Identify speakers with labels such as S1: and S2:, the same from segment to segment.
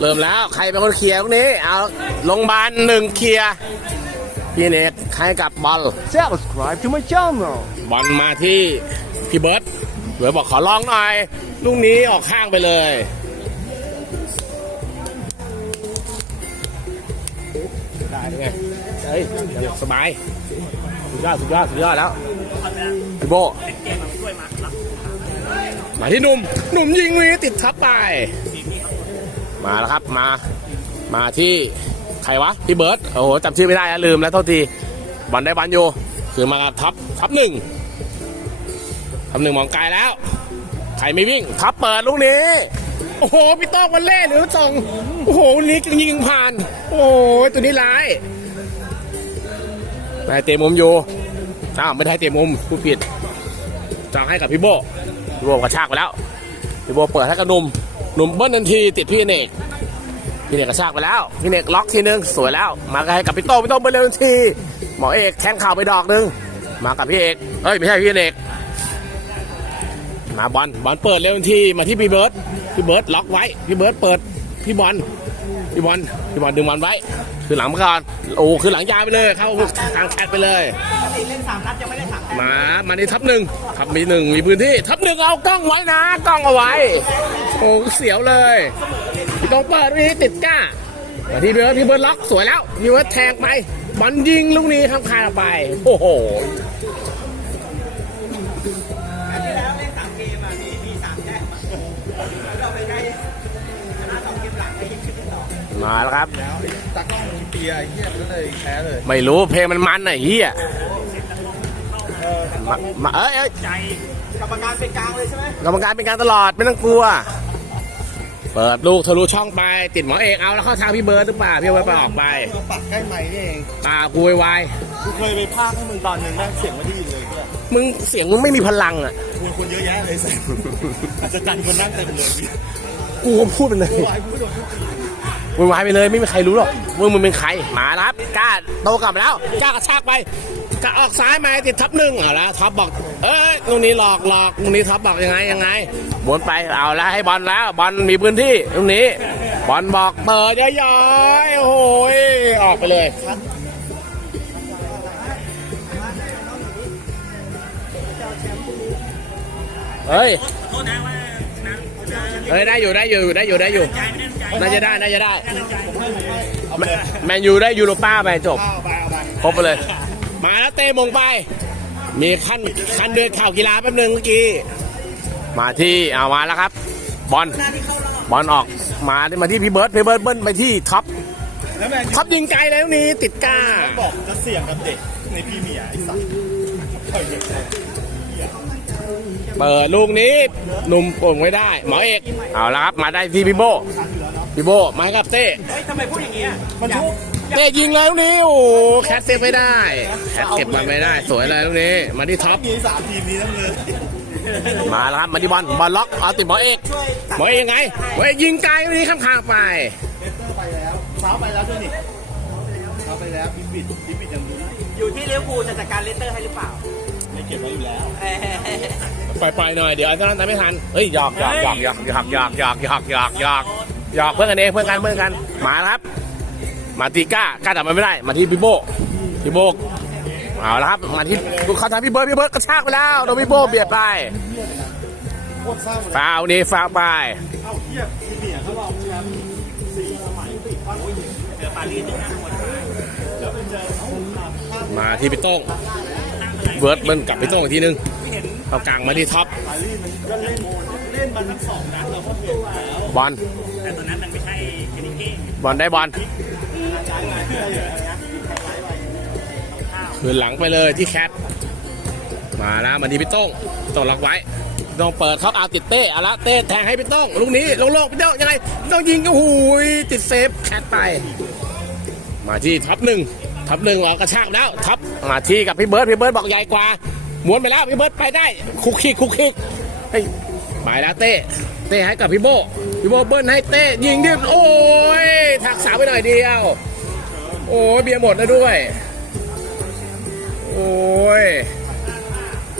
S1: เริ่มแล้วใครเป็นคนเคลียร์พวกนี้เอาโรงพยาบาลหนึ่งเคลียร์พี่เนกให้กับบอล
S2: Subscribe to my channel
S1: บอลมาที่พี่เบิร์ตเบิร์ตบอกขอลองหน่อยลูกนี้ออกข้างไปเลยได้ไงเฮ้ยยังสบายสุดยอดสุดยอดสุดยอดแล้วพี่โบมาที่หนุ่มหนุ่มยิงวีติดทับไป มาแล้วครับมา มาที่ใครวะพี่เบิร์ตโอ้โหจำชื่อไม่ได้แล้วลืมแล้วโทษทีบอลได้บอลอยู่คือมาทับทับหนึ่งทับหนึ่งมองไกลแล้ว ใครไม่วิ่ง ทับเปิดลูกนี้ โอ้โหพี่ต้องวันเล่หรือส่งโอ้โหวันนี้ยิงผ่าน โอ้ตัวนี้ร้ายนายเตะมุมอยู่อ้าวไม่ได้เตะมุมผู้ผิดจองให้กับพี่โบพี่โบกระชากไปแล้วพี่โบเปิดให้กับหนุ่ม หนุ่มเบิ้ลทันทีติดพี่เนกพี่เนกกระชากไปแล้วพี่เนกล็อกทีนึงสวยแล้ว มาให้กับพี่โต้พี่โต้เบิ้ลเร็วทันทีหมอเอกแทงเข่าไปดอกหนึงมากับพี่เอกเอ้ยไม่ใช่พี่เอกมาบอลบอลเปิดเร็วทันทีมาที่พี่เบิร์ดพี่เบิร์ดล็อกไว้พี่เบิร์ดเปิดพี่บอล พี่บอลพี่บอลดึงบอลไว้คือหลังมาก่อนโอ้คือหลังยาวไปเลย เข้าทางแคทไปเลยมามาในทับหนึ่งทับมีหนึ่งมีพื้นที่ ทับหนึ่งเอากล้องไว้นะกล้องเอาไว้โอ้เสียวเลยพี่ต้องเปิดนี่ติดก้ามาที่เบิร์ดพี่เบิร์ดล็อกสวยแล้วพี่เบิร์ดแทงไปบอลยิงลูกนี้ข้ามคานออกไป โอ้โห มาแล้วครับ
S2: ตากล้องเปียไอ้เหี้ยก็เลยแพ้เลย
S1: ไม่รู้เพลงมันมันไอ้เหี้ยมามาเอ้ยเอ้ย
S2: กรรมการเป็นกลางเลยใช่ไหม
S1: กรรมการเป็นการตลอดไม่ต้องกลัว เปิดลูกทะลุช่องไป ติดหมอเอกเอาแล้วเข้าทางพี่เบิร์ดหรือเปล่าพี่เบิร์ดไปออกไป
S2: เราปัดใกล้ไม้นี่เอง
S1: ตากูวาย
S2: กูเคยไปพากให้มึงตอนหนึ่งแม่งเสียงไม่ได้ยินเลยเนี่ย
S1: มึงเสียงมึงไม่มีพลังอะ
S2: คนคนเยอะแยะเลยสิอาจจะจันคนนั่งเต็มเลย
S1: กูก็พูดไปเลย
S2: วุ่น
S1: วายไปเลยไม่มีใครรู้หรอกว่ามึงเป็นใครมาแล้วครับกล้าโตกลับมาแล้วกล้ากระชากไปกล้าออกซ้ายมาติดทับหนึ่งเอาละท็อปบอก เอ้ยตรงนี้หลอกหลอกตรงนี้ท็อปบอกยังไงยังไงบนไปเอาล้วให้บอลแล้ว บอลมีพื้นที่ตรงนี้ บอลบอกเปิดย้อยโอ้ยออกไปเลยเฮ้ย เฮ้ยได้อยู่ได้อยู่ได้อยู่ได้อยู่น่าจะได้น่าจะได้แมแมนยูได้ยูโรป้าไปจบ
S2: เอาไปเอาไป
S1: ครบไปเลย มาแล้วเตะมงไป มีขั้นขั้นเดินข่าวกีฬาแป๊บหนึงเมื่อกี้ มาที่เอามาแล้วครับ บอลบอลออกมามาที่พี่เบิร์ดพี่เบิร์ดเบิ้ลไปที่ท็อป
S2: แล้วแมน
S1: ท็อปยิงไกลแล้วนี้ติดก้า
S2: บอกจะเสี่ยงกับเด็กในพรีเมียร์ไอ้สัส
S1: เปิดลูกนี้หนุ่มโป่งไว้ได้ หมอเอกเอาละครับ มาได้ที่พี่โบพี่โบมาให้กับเต้
S2: มันชุก
S1: เต้ยิงแล้วนี้โอ้โหแคทเซฟไม่ได้แคทเก็บมันไม่ได้ สวยเลยลูกนี้ มาที่ท็อป
S2: มีสามทีมนี้ทั้งเลย
S1: มาแล้วครับมาที่บอลบอลล็อกเอาติดหมอเอกหมอเอกยังไงหมอเอกยิงไกลลูกนี้ข้ามคางไป
S2: เอสเตอร์ไปแล้วเช้าไปแล้วด้วยนี่เช้าไปแล้วพิบิดพิบิดยังมี
S3: อยู่ที่ลิเวอร์พูลจะจัดการเลสเตอร์ให้หรือเปล่า
S2: ไม่เก็บไว้อยู่แล้ว
S3: เอ้ย
S1: ปล่อยๆหน่อยเดี๋ยวอาร์เซนอลตามไม่ทันเฮ้ยหยอกหยอกหยอกหยอกหยอกหยอกหยอกหยอกหยอกหยอกหยอกเพื่อนกันเองเพื่อนกันเพื่อนกันมาครับมาตีก้าก้าจับมันไม่ได้มาที่พี่โบพี่โบเอาละครับมาที่เขาทำพี่เบิร์ดพี่เบิร์ดกระชากไปแล้วโดนพี่โบเบียดไปฟาวนี่ฟาวไป
S2: เอ้าเทียบพรีเมียร์เขาบอกแชมป์สี่สมัยติด
S3: เจอปารีสที่น่าหดร้าย
S1: มาที่พี่ต้องเบิร์ดเบิ้ลกลับพี่ต้องอีกทีนึง เอากลางมาที่ท็อป
S2: ปารีสมันก็เล่นเล่นมันทั้งสองนัดเราก็เห็นแล้ว
S1: บอล
S3: แต่ตอนนั้นมันไม่ใช่เจนิเก้
S1: บอลได้บอลคืนหลังไปเลยที่แคทมาแล้วมาดีพี่โต้งพี่โต้งล็อกไว้พี่ต้องเปิดเขาเอาติดเต้เอาละเต้แทงให้พี่โต้งลูกนี้ลงโลกพี่โต้งยังไงพี่โต้งยิงก็หูยติดเซฟแคทไป มาที่ท็อปหนึ่งท็อปหนึ่งออกกระชากแล้วท็อปมาที่กับพี่เบิร์ดพี่เบิร์ดบอกใหญ่กว่า ม้วนไปแล้วพี่เบิร์ดไปได้ คุกคิกคุกคิกเฮ้ยไปแล้วเต้เต้ให้กับพี่โบพี่โบเบิ้ลให้เต้ยิงดิโอ้ยทักษาวไปหน่อยเดียว โอ้ยเบียร์หมดแล้วด้วย โอ้ย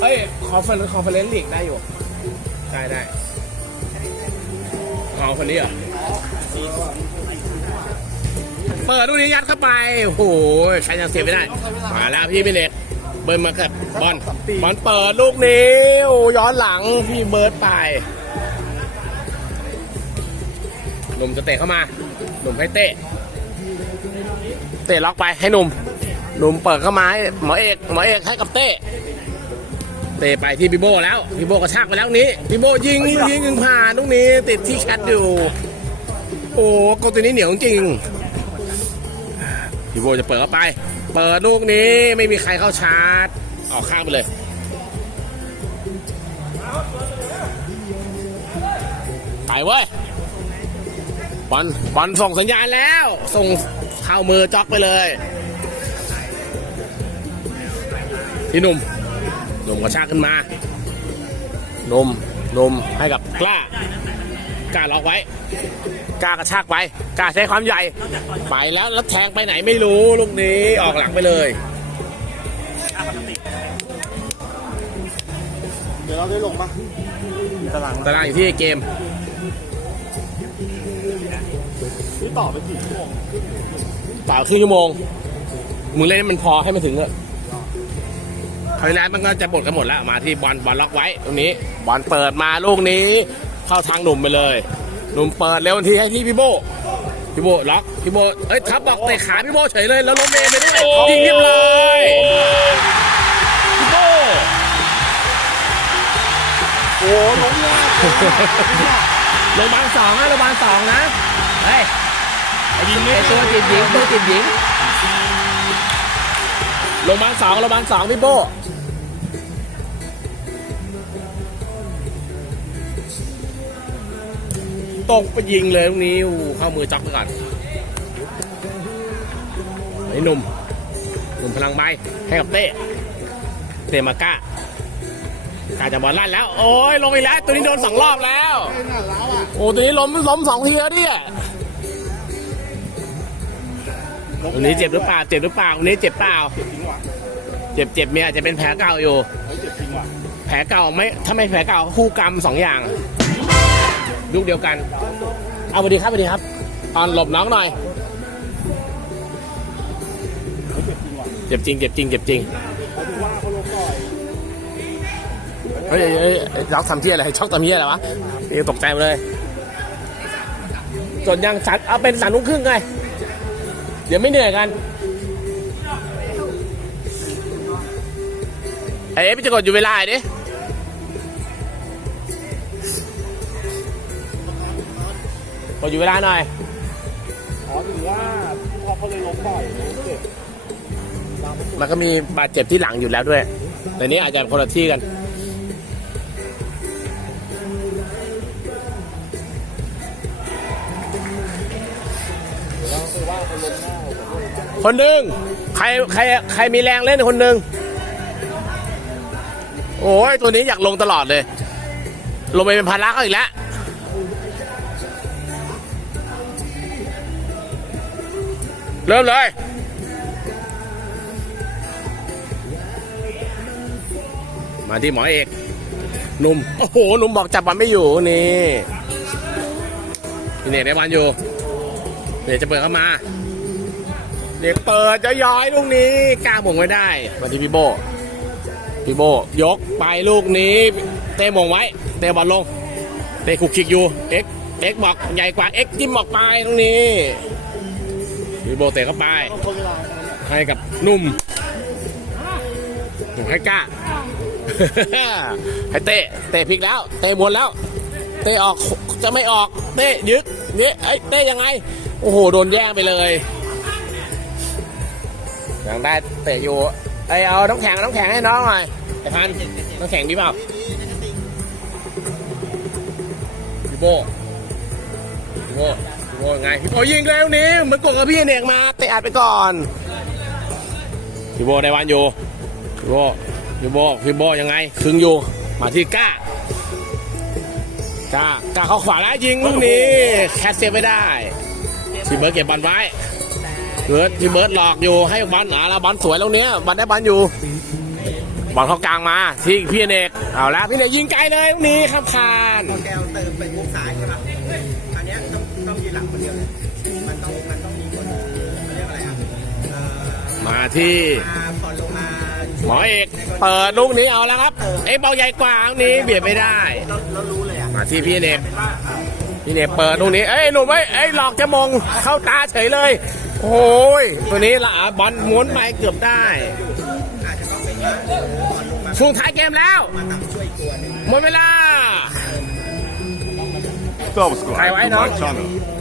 S1: เอ้ยคอนเฟอเรนคอนเฟอเรนซ์ลีกได้อยู่ ได้ได้เอาคนนี้เหรอ
S2: เอ
S1: เปิดลูกนี้ยัดเข้าไป โอ้โหใครยังเสียไม่ได้ มาแล้วพี่พี่เล็ก เบิร์นมากับบอลบอลเปิดลูกนี้โอ้ย้อนหลังพี่เบิร์ดไปหนุ่มจะเตะเข้ามาหนุ่มให้เตะ เตะล็อกไปให้หนุ่มหนุ่มเปิดเข้ามาให้หมอเอกหมอเอกให้กับเต้เตะไปที่พี่โบแล้วพี่โบกระชากไปแล้วนี้พี่โบยิงยิงยิงผ่านลูกนี้ ติดที่แคทอยู่ โอ้โกตัวนี้เหนียวจริงพี่โบจะเปิดเข้าไป เปิดลูกนี้ไม่มีใครเข้าชาร์จ ออกข้างไปเลย ไปเว้ยบอลบอลส่งสัญญาณแล้ว ส่งเข้ามือจ็อกไปเลยพี่หนุ่มหนุ่มกระชากขึ้นมา นม นมให้กับกล้า กล้าล็อกไว้กล้ากระชากไปกล้าใช้ความใหญ่ ไปแล้วแล้วแทงไปไหนไม่รู้ลูกนี้ออกหลังไปเลย
S2: เดี๋ยวเราได้ลงปะตาราง
S1: ตารางอยู่ที่เกม
S2: นี่ต่อไปกี่ชั่วโมง
S1: ต่อครึ่งชั่วโมงมึงเล่นให้มันพอให้มันถึงเถอะคราวที่แล้วมันก็จะบดกันหมดแล้วมาที่บอลบอลล็อกไว้ตรงนี้ บอลเปิดมาลูกนี้ เข้าทางหนุ่มไปเลย หนุ่มเปิดเร็วทันทีให้ที่พี่โบพี่โบล็อกพี่โบเอ้ยทับบอกเตะขาพี่โบเฉยเลยแล้วล้มเองไปด้วยยิงเรียบร้อยพี่โบ
S2: โอ้ล้มยาก
S1: โรงพยาบาลสองนะโรงพยาบาลสองนะเฮ้ยไอ้ยิงไอ้ตัวติดหญิงตัวติดหญิงโรงพยาบาลสองโรงพยาบาลสองพี่โบ ตกไปยิงเลยตรงนี้เข้ามือจ็อกไปก่อนไอ้หนุ่มหนุ่มพลังใบให้กับเต้เตมาก้าการจะบอลลั่นแล้ว โอ้ยลงอีกแล้ว ตัวนี้โดนสองรอบแล้ว โอ้ตัวนี้ล้มล้มสองทีแล้วเนี่ยตัวนี้เจ็บหรือเปล่า เจ็บหรือเปล่าตัวนี้เจ็บเปล่า
S2: เจ็บ
S1: เจ็บเจ็บเนี่ยอาจจะเป็นแผลเก่าอยู่ แผลเก่าไม่ถ้าไม่แผลเก่าคู่กรรมสองอย่าง ลูกเดียวกัน เอาสวัสดีครับสวัสดีครับ ตอนหลบน้องหน่อย
S2: เจ็บจริง
S1: เจ็บจริงเจ็บจริงเฮ้ยเฮ้ยล็อกทำที่อะไรช็อกทำที่อะไรวะนี่ตกใจหมดเลยจนยังสันเอาเป็นสันนุ่งครึ่งไง เดี๋ยวไม่เหนื่อยกันไอ้เอฟจะกดอยู่เวลาดิ กดอยู่เวลาหน่อย
S2: อ๋อถึงว่าพอเขาเลยล้มต่อยเจ็บ
S1: มันก็มีบาดเจ็บที่หลังอยู่แล้วด้วย แต่นี้อาจจะคนละที่กัน คนหนึ่งใครใครใครมีแรงเล่นคนหนึ่งโอ้ยตัวนี้อยากลงตลอดเลย ลงไปเป็นภาระเขาอีกแล้ว เริ่มเลยมาที่หมอเอกหนุ่มโอ้โหหนุ่มบอกจับบอลไม่อยู่นี่พี่เนกได้บอลอยู่เนกจะเปิดเข้ามาเด็กเปิดจะย้อยลูกนี้กล้าหมงไม่ได้มาที่พี่โบพี่โบยกไปลูกนี้ เตะหมงไว้ เตะบอลลงเตะขุกคิกอยู่เอ็กเอ็กบอกใหญ่กว่าเอ็กจิ้มออกไปตรงนี้ พี่โบเตะเข้าไป ให้กับหนุ่ม ให้กล้า ให้เตะ เตะพลิกแล้ว เตะบนแล้ว เตะออกจะไม่ออก เตะยึดเนี่ยไอ้เตะยังไง โอ้โห โดนแย่งไปเลยยังได้เตะอยู่ไอเอาน้ำแข็งน้ำแข็งให้น้องหน่อยไอพันน้ำแข็งมีเปล่าพี่โบพี่โบ โบยังไงพี่โบยิงแล้วนี้เหมือนกดกับพี่เนกมาเตะอัดไปก่อนพี่โบได้วันอยู่พี่โบพี่โบพี่โบยังไงคึงอยู่มาที่ก้าก้าก้าเข้าขวาแล้วยิงลูกนี้แคทเซฟไม่ได้พี่เบิร์ดเก็บบอลไว้เบิร์ดพี่เบิร์ดหลอกอยู่ให้บอลอะแล้วบอลสวยตรงเนี้ยบอลได้บอลอยู่บอลเข้ากลางมาที่พี่เนกเอาละพี่เนี่ยยิงไกลเลยลูกนี้ครับคาน
S3: แกวเติมไปมุกซ้ายใช่ปะอันเนี้ย ต้องต้องยืนหลังคนเดียวเลยมันต้องมันต้องมีคนเขาเรียกอะไรอะเอ่อ
S1: มาที่
S3: มาพอลงมา
S1: หมอเอกเปิดลูกนี้เอาแล้วครับ เอ้ยเบาใหญ่กว่าลูกนี้เบียดไม่ได้
S3: เราเรารู้เลยอะ
S1: มาที่พี่เนก
S3: เป็นว่า
S1: พี่เนกเปิดลูกนี้ เอ้ยหนุ่มเอ้ยเอ้ยหลอกจะมองเข้าตาเฉยเลย โอ้ยตัวนี้ละบอลม้วนไปเกือบได้
S3: อาจจะต้องเป็นว่าพอลงมา
S1: ช่วงท้ายเกมแล้ว
S3: มาทำช่วยตัวหนึ่ง
S1: หมดเวลา Servus,
S4: Guy. Hi,
S1: Mike
S4: Channel.